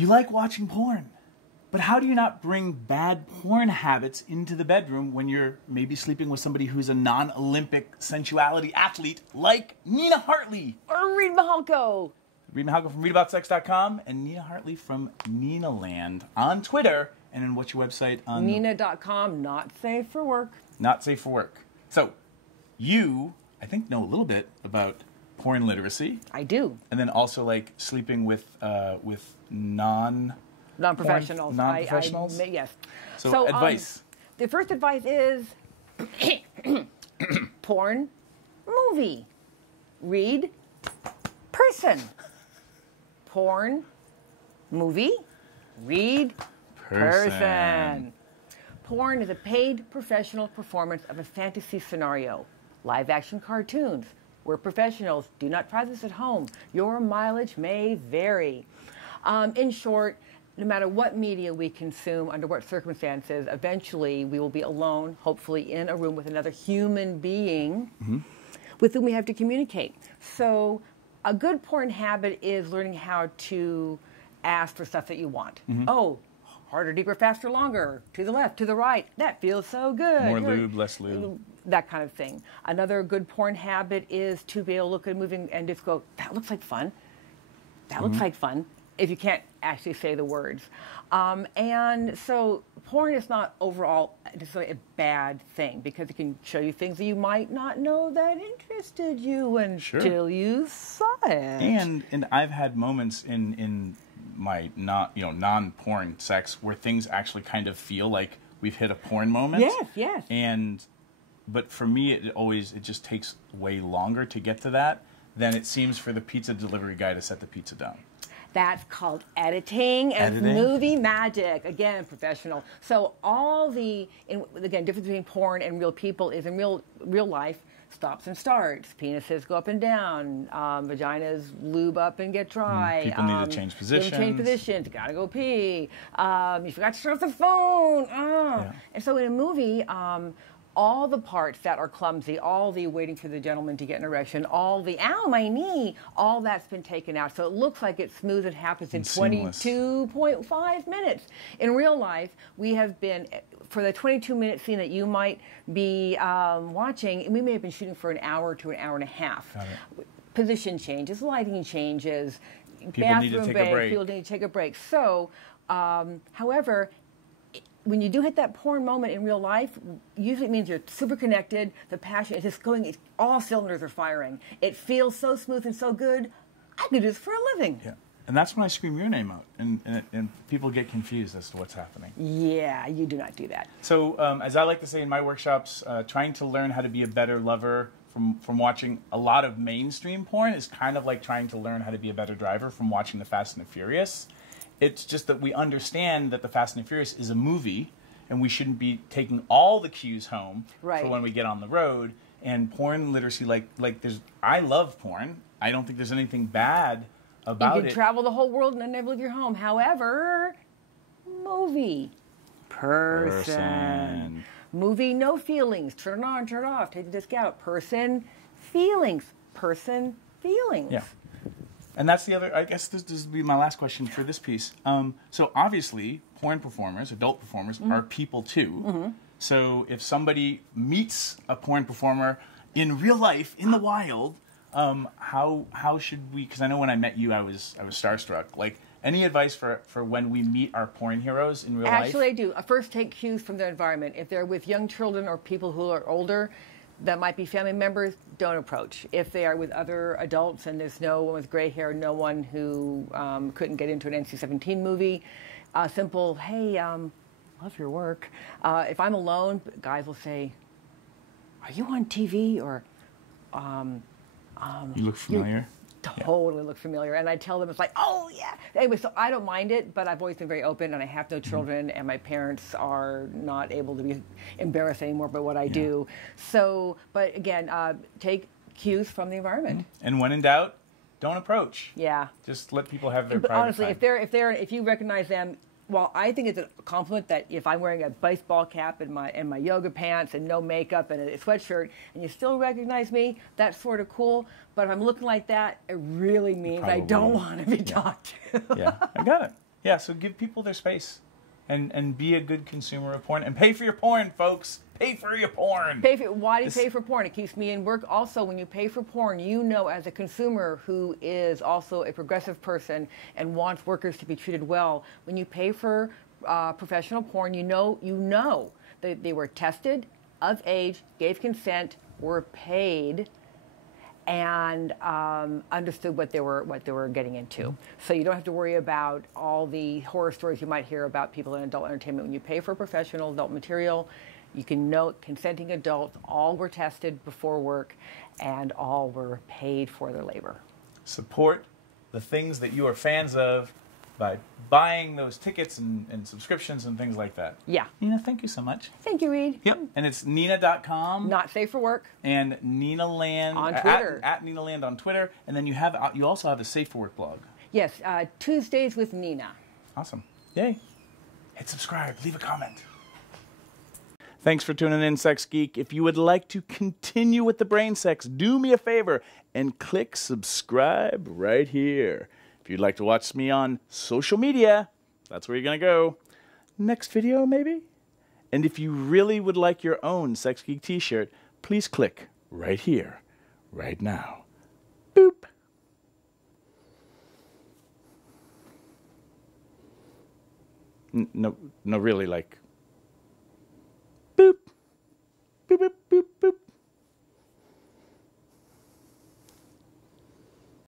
You like watching porn, but how do you not bring bad porn habits into the bedroom when you're maybe sleeping with somebody who's a non-Olympic sensuality athlete like Nina Hartley? Or Reed Mahalko. Reed Mahalko from readaboutsex.com and Nina Hartley from Nina Land on Twitter. And then what's your website? On Nina.com, not safe for work. Not safe for work. So you, I think, know a little bit about porn literacy. I do. And then also like sleeping with non-professionals. Non-professionals? Yes. So advice. The first advice is porn, movie, read, person. Porn, movie, read, person. Porn is a paid professional performance of a fantasy scenario. Live-action cartoons. We're professionals. Do not try this at home. Your mileage may vary. In short, no matter what media we consume, under what circumstances, eventually we will be alone, hopefully in a room with another human being with whom we have to communicate. So a good porn habit is learning how to ask for stuff that you want. Oh, harder, deeper, faster, longer, to the left, to the right. That feels so good. More lube, less lube. That kind of thing. Another good porn habit is to be able to look at a movie and just go, that looks like fun. That looks like fun, if you can't actually say the words. And so porn is not overall necessarily a bad thing because it can show you things that you might not know that interested you until you saw it. And I've had moments in my non-porn sex where things actually kind of feel like we've hit a porn moment. Yes. But for me, it just takes way longer to get to that than it seems for the pizza delivery guy to set the pizza down. That's called editing and movie magic. Again, professional. So again, difference between porn and real people is in real life, stops and starts. Penises go up and down. Vaginas lube up and get dry. People need to change positions. You gotta go pee. You forgot to turn off the phone. And so in a movie, all the parts that are clumsy, all the waiting for the gentleman to get an erection, all the, ow, my knee, all that's been taken out. So it looks like it's smooth. It happens in 22.5 minutes. In real life, we have been, for the 22-minute scene that you might be watching, we may have been shooting for an hour to an hour and a half. Position changes, lighting changes, people need to take a break. People need to take a break. So, however, when you do hit that porn moment in real life, usually it means you're super connected, the passion is just going, all cylinders are firing. It feels so smooth and so good, I could do this for a living. Yeah. And that's when I scream your name out, and people get confused as to what's happening. Yeah, you do not do that. So, as I like to say in my workshops, trying to learn how to be a better lover from watching a lot of mainstream porn is kind of like trying to learn how to be a better driver from watching The Fast and the Furious. It's just that we understand that The Fast and the Furious is a movie, and we shouldn't be taking all the cues home for when we get on the road. And porn literacy, I love porn. I don't think there's anything bad about it. You can travel the whole world and never leave your home. However, movie, person. Movie, no feelings. Turn it on, turn it off. Take the disc out. Person, feelings. Person, feelings. Yeah. And that's the other, I guess this would be my last question for this piece. So obviously, porn performers, adult performers, are people too. So if somebody meets a porn performer in real life, in the wild, how should we, because I know when I met you, I was starstruck. Like, any advice for when we meet our porn heroes in real life? Actually, I do. First, take cues from their environment. If they're with young children or people who are older, that might be family members, don't approach. If they are with other adults and there's no one with gray hair, no one who couldn't get into an NC-17 movie, simple, hey, love your work. If I'm alone, guys will say, are you on TV? Or, you look familiar. Totally look familiar. And I tell them, it's like, oh, yeah. Anyway, so I don't mind it, but I've always been very open, and I have no children, and my parents are not able to be embarrassed anymore by what I do. So, but again, take cues from the environment. And when in doubt, don't approach. Yeah. Just let people have their but private honestly, time. if you recognize them, well, I think it's a compliment that if I'm wearing a baseball cap and my yoga pants and no makeup and a sweatshirt, and you still recognize me, that's sort of cool. But if I'm looking like that, it really means I don't want to be talked to. Yeah, I got it. Yeah, so give people their space, and be a good consumer of porn, and pay for your porn, folks. Pay for your porn. Why do you pay for porn? It keeps me in work. Also, when you pay for porn, you know, as a consumer who is also a progressive person and wants workers to be treated well, when you pay for professional porn, you know that they were tested, of age, gave consent, were paid, and understood what they were getting into. So you don't have to worry about all the horror stories you might hear about people in adult entertainment. When you pay for professional adult material, you can note consenting adults, all were tested before work, and all were paid for their labor. Support the things that you are fans of by buying those tickets and subscriptions and things like that. Yeah. Nina, thank you so much. Thank you, Reed. Yep. And it's Nina.com. Not safe for work. And Nina Land on Twitter. At Nina Land on Twitter. And then you also have a Safe for Work blog. Yes, Tuesdays with Nina. Awesome. Yay. Hit subscribe. Leave a comment. Thanks for tuning in, Sex Geek. If you would like to continue with the brain sex, do me a favor and click subscribe right here. If you'd like to watch me on social media, that's where you're going to go. Next video, maybe? And if you really would like your own Sex Geek t-shirt, please click right here, right now. Boop. No, really, like...